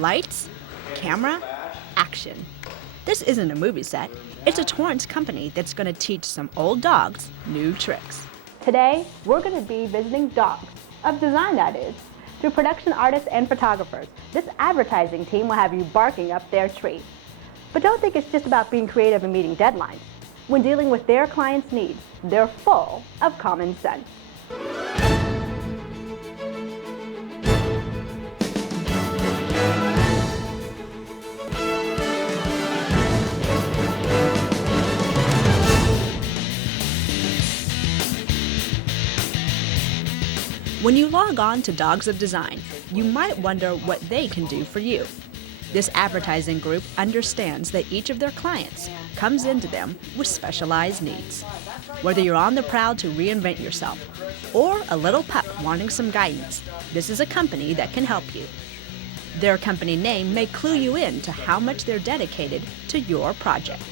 Lights, camera, action. This isn't a movie set. It's a Torrance company that's going to teach some old dogs new tricks. Today, we're going to be visiting dogs, of design that is, through production artists and photographers. This advertising team will have you barking up their tree. But don't think it's just about being creative and meeting deadlines. When dealing with their clients' needs, they're full of common sense. When you log on to Dogs of Design, you might wonder what they can do for you. This advertising group understands that each of their clients comes into them with specialized needs. Whether you're on the prowl to reinvent yourself or a little pup wanting some guidance, this is a company that can help you. Their company name may clue you in to how much they're dedicated to your project.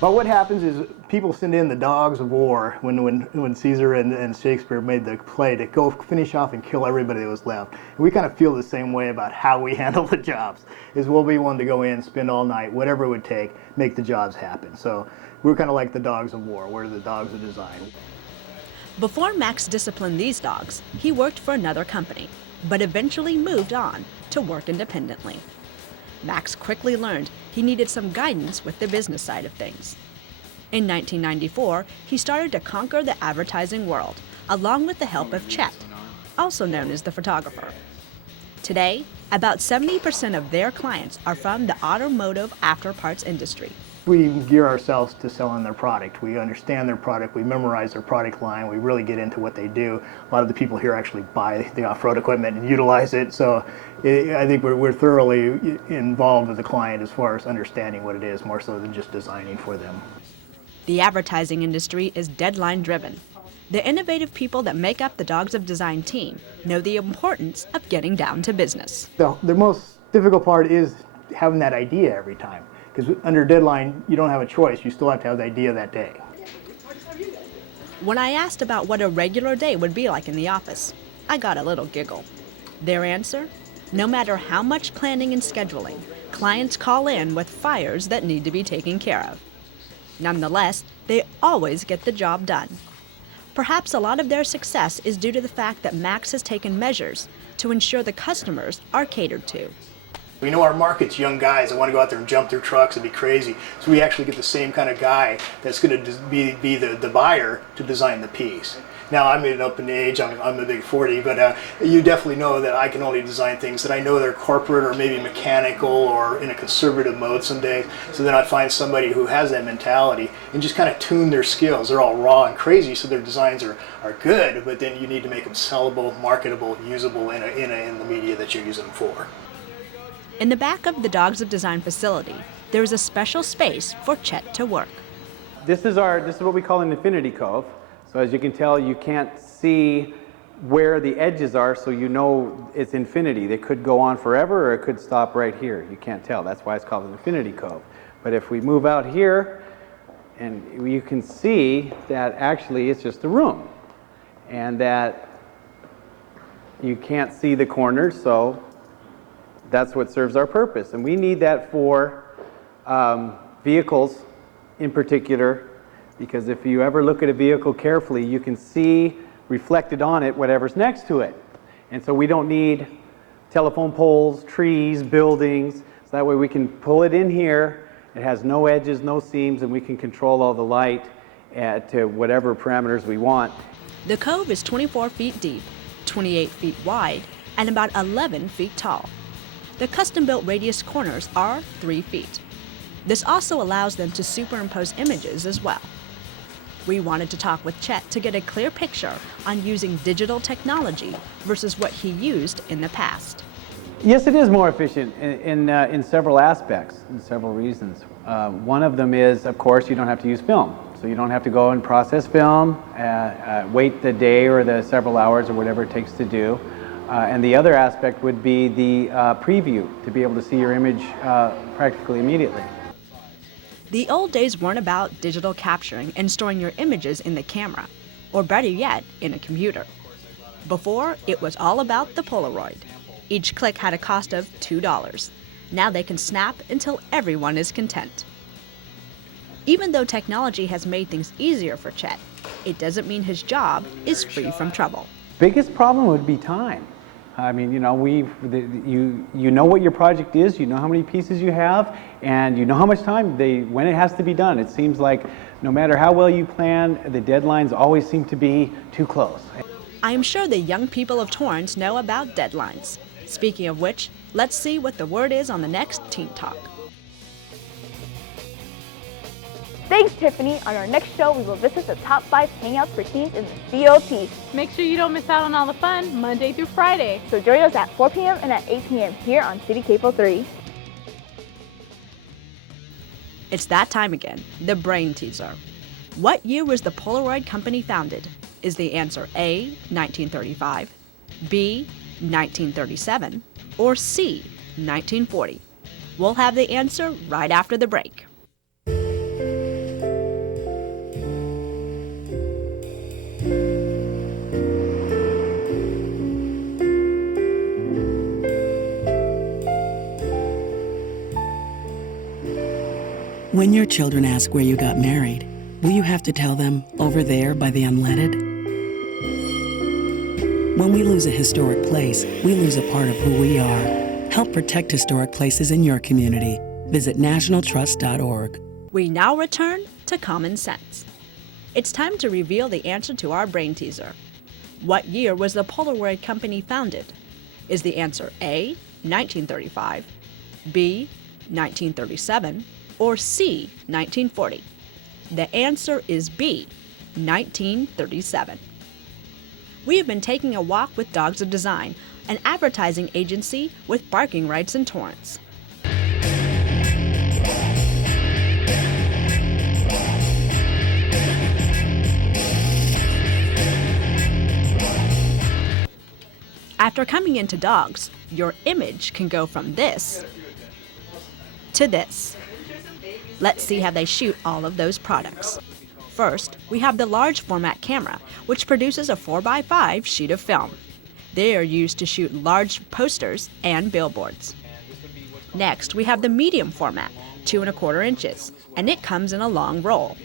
But what happens is people send in the dogs of war when Caesar and Shakespeare made the play to go finish off and kill everybody that was left. And we kind of feel the same way about how we handle the jobs. Is we'll be one to go in, spend all night, whatever it would take, make the jobs happen. So we're kind of like the dogs of war. We're the dogs of design. Before Max disciplined these dogs, he worked for another company, but eventually moved on to work independently. Max quickly learned he needed some guidance with the business side of things. In 1994, he started to conquer the advertising world, along with the help of Chet, also known as the photographer. Today, about 70% of their clients are from the automotive afterparts industry. We gear ourselves to selling their product. We understand their product, we memorize their product line, we really get into what they do. A lot of the people here actually buy the off-road equipment and utilize it, so I think we're thoroughly involved with the client as far as understanding what it is, more so than just designing for them. The advertising industry is deadline-driven. The innovative people that make up the Dogs of Design team know the importance of getting down to business. The most difficult part is having that idea every time. Because under deadline, you don't have a choice. You still have to have the idea that day. When I asked about what a regular day would be like in the office, I got a little giggle. Their answer? No matter how much planning and scheduling, clients call in with fires that need to be taken care of. Nonetheless, they always get the job done. Perhaps a lot of their success is due to the fact that Max has taken measures to ensure the customers are catered to. We know our market's young guys that want to go out there and jump their trucks and be crazy. So we actually get the same kind of guy that's going to be the buyer to design the piece. Now I'm up in age, I'm a big 40, but you definitely know that I can only design things that I know they're corporate or maybe mechanical or in a conservative mode someday. So then I'd find somebody who has that mentality and just kind of tune their skills. They're all raw and crazy, so their designs are good, but then you need to make them sellable, marketable, usable in the media that you're using them for. In the back of the Dogs of Design facility, there is a special space for Chet to work. This is what we call an infinity cove. So as you can tell, you can't see where the edges are, so you know it's infinity. They could go on forever or it could stop right here. You can't tell. That's why it's called an infinity cove. But if we move out here, and you can see that actually it's just a room, and that you can't see the corners, so that's what serves our purpose. And we need that for vehicles in particular, because if you ever look at a vehicle carefully, you can see reflected on it whatever's next to it. And so we don't need telephone poles, trees, buildings. So that way we can pull it in here. It has no edges, no seams, and we can control all the light to whatever parameters we want. The cove is 24 feet deep, 28 feet wide, and about 11 feet tall. The custom-built radius corners are 3 feet. This also allows them to superimpose images as well. We wanted to talk with Chet to get a clear picture on using digital technology versus what he used in the past. Yes, it is more efficient in several aspects, in several reasons. One of them is, of course, you don't have to use film. So you don't have to go and process film, wait the day or the several hours or whatever it takes to do. And the other aspect would be the preview, to be able to see your image practically immediately. The old days weren't about digital capturing and storing your images in the camera, or better yet, in a computer. Before, it was all about the Polaroid. Each click had a cost of $2. Now they can snap until everyone is content. Even though technology has made things easier for Chet, it doesn't mean his job is free from trouble. Biggest problem would be time. I mean, you know, you know what your project is, you know how many pieces you have, and you know how much time when it has to be done. It seems like no matter how well you plan, the deadlines always seem to be too close. I am sure the young people of Torrance know about deadlines. Speaking of which, let's see what the word is on the next Teen Talk. Thanks, Tiffany. On our next show, we will visit the top 5 hangouts for teens in the COT. Make sure you don't miss out on all the fun Monday through Friday. So join us at 4 p.m. and at 8 p.m. here on City Cable 3. It's that time again, the brain teaser. What year was the Polaroid company founded? Is the answer A, 1935, B, 1937, or C, 1940? We'll have the answer right after the break. When your children ask where you got married, will you have to tell them, over there by the unleaded? When we lose a historic place, we lose a part of who we are. Help protect historic places in your community. Visit nationaltrust.org. We now return to Common Sense. It's time to reveal the answer to our brain teaser. What year was the Polaroid company founded? Is the answer A, 1935, B, 1937, or C, 1940? The answer is B, 1937. We have been taking a walk with Dogs of Design, an advertising agency with barking rights in Torrance. After coming into dogs, your image can go from this to this. Let's see how they shoot all of those products. First, we have the large format camera, which produces a 4x5 sheet of film. They are used to shoot large posters and billboards. Next, we have the medium format, 2¼ inches, and it comes in a long roll.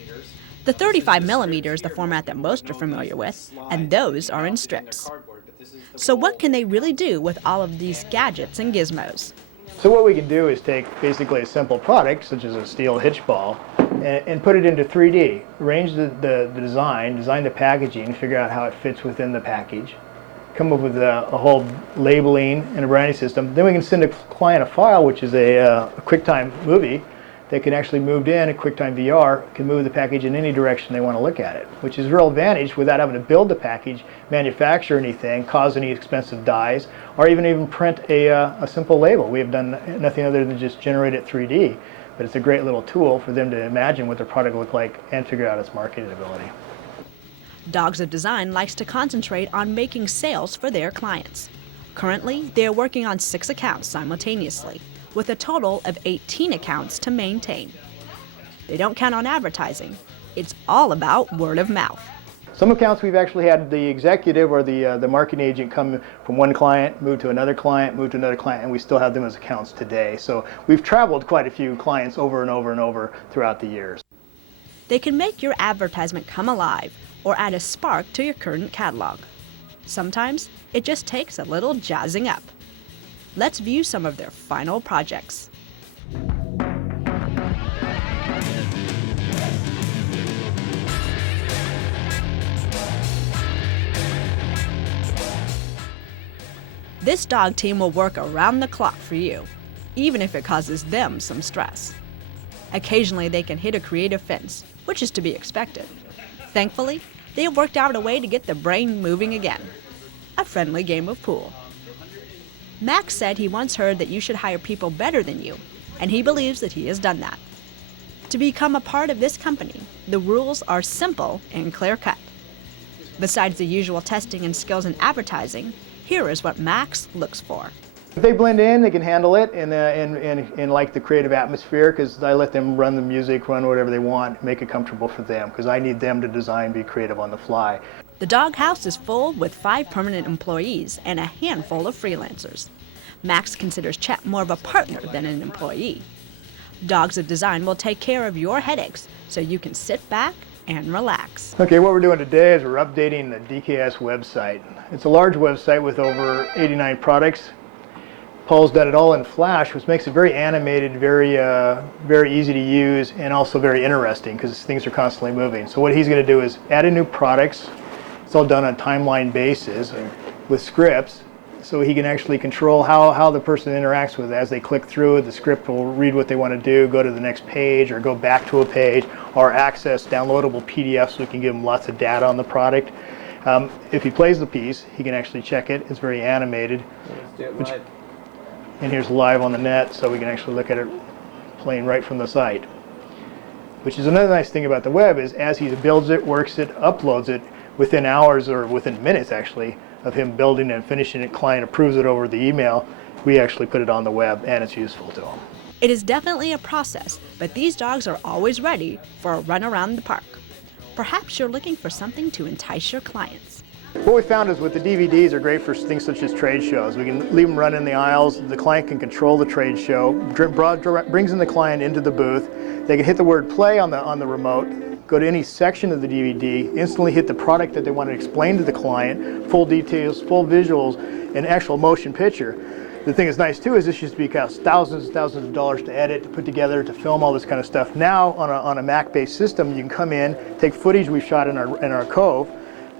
The 35mm is the format that most are familiar with, and those are in strips. So what can they really do with all of these gadgets and gizmos? So what we can do is take basically a simple product, such as a steel hitch ball, and put it into 3D. Arrange the design the packaging, figure out how it fits within the package, come up with a whole labeling and a branding system. Then we can send a client a file, which is a QuickTime movie that can actually move in, a QuickTime VR, can move the package in any direction they want to look at it, which is a real advantage without having to build the package, manufacture anything, cause any expensive dies, or even print a simple label. We have done nothing other than just generate it 3D, but it's a great little tool for them to imagine what their product will look like and figure out its marketability. Dogs of Design likes to concentrate on making sales for their clients. Currently, they are working on 6 accounts simultaneously, with a total of 18 accounts to maintain. They don't count on advertising. It's all about word of mouth. Some accounts we've actually had the executive or the marketing agent come from one client, move to another client, move to another client, and we still have them as accounts today. So we've traveled quite a few clients over and over and over throughout the years. They can make your advertisement come alive or add a spark to your current catalog. Sometimes it just takes a little jazzing up. Let's view some of their final projects. This dog team will work around the clock for you, even if it causes them some stress. Occasionally they can hit a creative fence, which is to be expected. Thankfully, they have worked out a way to get the brain moving again. A friendly game of pool. Max said he once heard that you should hire people better than you, and he believes that he has done that. To become a part of this company, the rules are simple and clear-cut. Besides the usual testing and skills in advertising, here is what Max looks for. If they blend in, they can handle it and like the creative atmosphere, because I let them run the music, run whatever they want, make it comfortable for them, because I need them to design, be creative on the fly. The dog house is full with 5 permanent employees and a handful of freelancers. Max considers Chet more of a partner than an employee. Dogs of Design will take care of your headaches so you can sit back and relax. Okay, what we're doing today is we're updating the DKS website. It's a large website with over 89 products. Paul's done it all in Flash, which makes it very animated, very easy to use, and also very interesting because things are constantly moving. So what he's going to do is add in new products. It's all done on a timeline basis with scripts, so he can actually control how the person interacts with it. As they click through it, the script will read what they want to do, go to the next page, or go back to a page, or access downloadable PDFs so we can give him lots of data on the product. If he plays the piece, he can actually check it. It's very animated. And here's live on the net, so we can actually look at it playing right from the site. Which is another nice thing about the web, is as he builds it, works it, uploads it, within hours or within minutes actually of him building and finishing it, client approves it over the email, we actually put it on the web and it's useful to him. It is definitely a process, but these dogs are always ready for a run around the park. Perhaps you're looking for something to entice your clients. What we found is with the DVDs are great for things such as trade shows. We can leave them run in the aisles. The client can control the trade show, brings in the client into the booth. They can hit the word play on the remote, go to any section of the DVD, instantly hit the product that they want to explain to the client, full details, full visuals, and actual motion picture. The thing that's nice too is this used to be cost thousands and thousands of dollars to edit, to put together, to film all this kind of stuff. Now on a Mac-based system, you can come in, take footage we've shot in our Cove,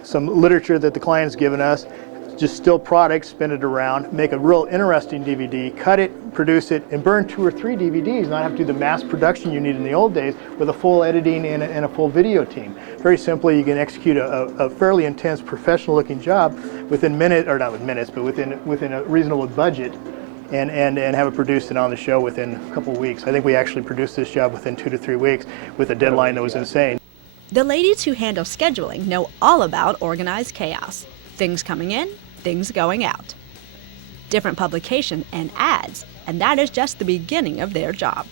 some literature that the client's given us, just still products, spin it around, make a real interesting DVD, cut it, produce it, and burn 2 or 3 DVDs, not have to do the mass production you need in the old days with a full editing and a full video team. Very simply, you can execute a fairly intense professional looking job within minutes, or not with minutes, but within a reasonable budget, and have it produced and on the show within a couple of weeks. I think we actually produced this job within 2 to 3 weeks with a deadline that was insane. The ladies who handle scheduling know all about organized chaos. Things coming in, things going out. Different publication and ads, and that is just the beginning of their job.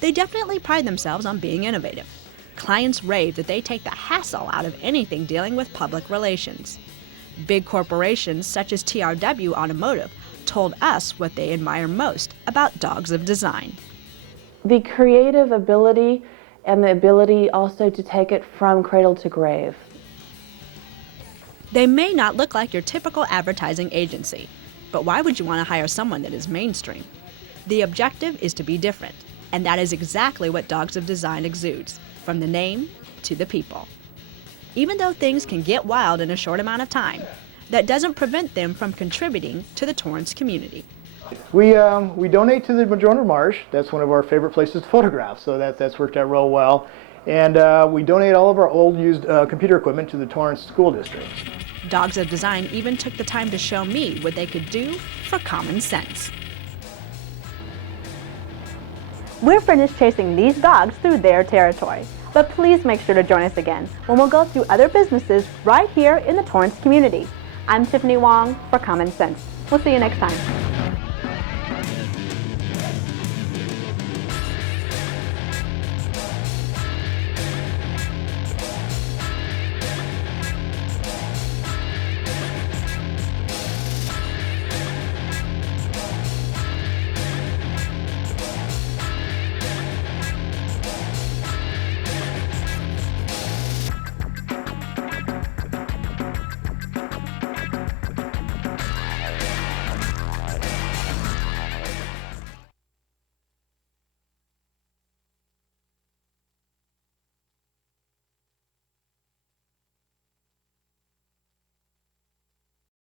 They definitely pride themselves on being innovative. Clients rave that they take the hassle out of anything dealing with public relations. Big corporations such as TRW Automotive told us what they admire most about Dogs of Design. The creative ability and the ability also to take it from cradle to grave. They may not look like your typical advertising agency, but why would you want to hire someone that is mainstream? The objective is to be different, and that is exactly what Dogs of Design exudes, from the name to the people. Even though things can get wild in a short amount of time, that doesn't prevent them from contributing to the Torrance community. We donate to the Madrona Marsh. That's one of our favorite places to photograph, so that's worked out real well. And we donate all of our old used computer equipment to the Torrance School District. Dogs of Design even took the time to show me what they could do for common sense. We're finished chasing these dogs through their territory, but please make sure to join us again when we'll go through other businesses right here in the Torrance community. I'm Tiffany Wong for Common Sense. We'll see you next time.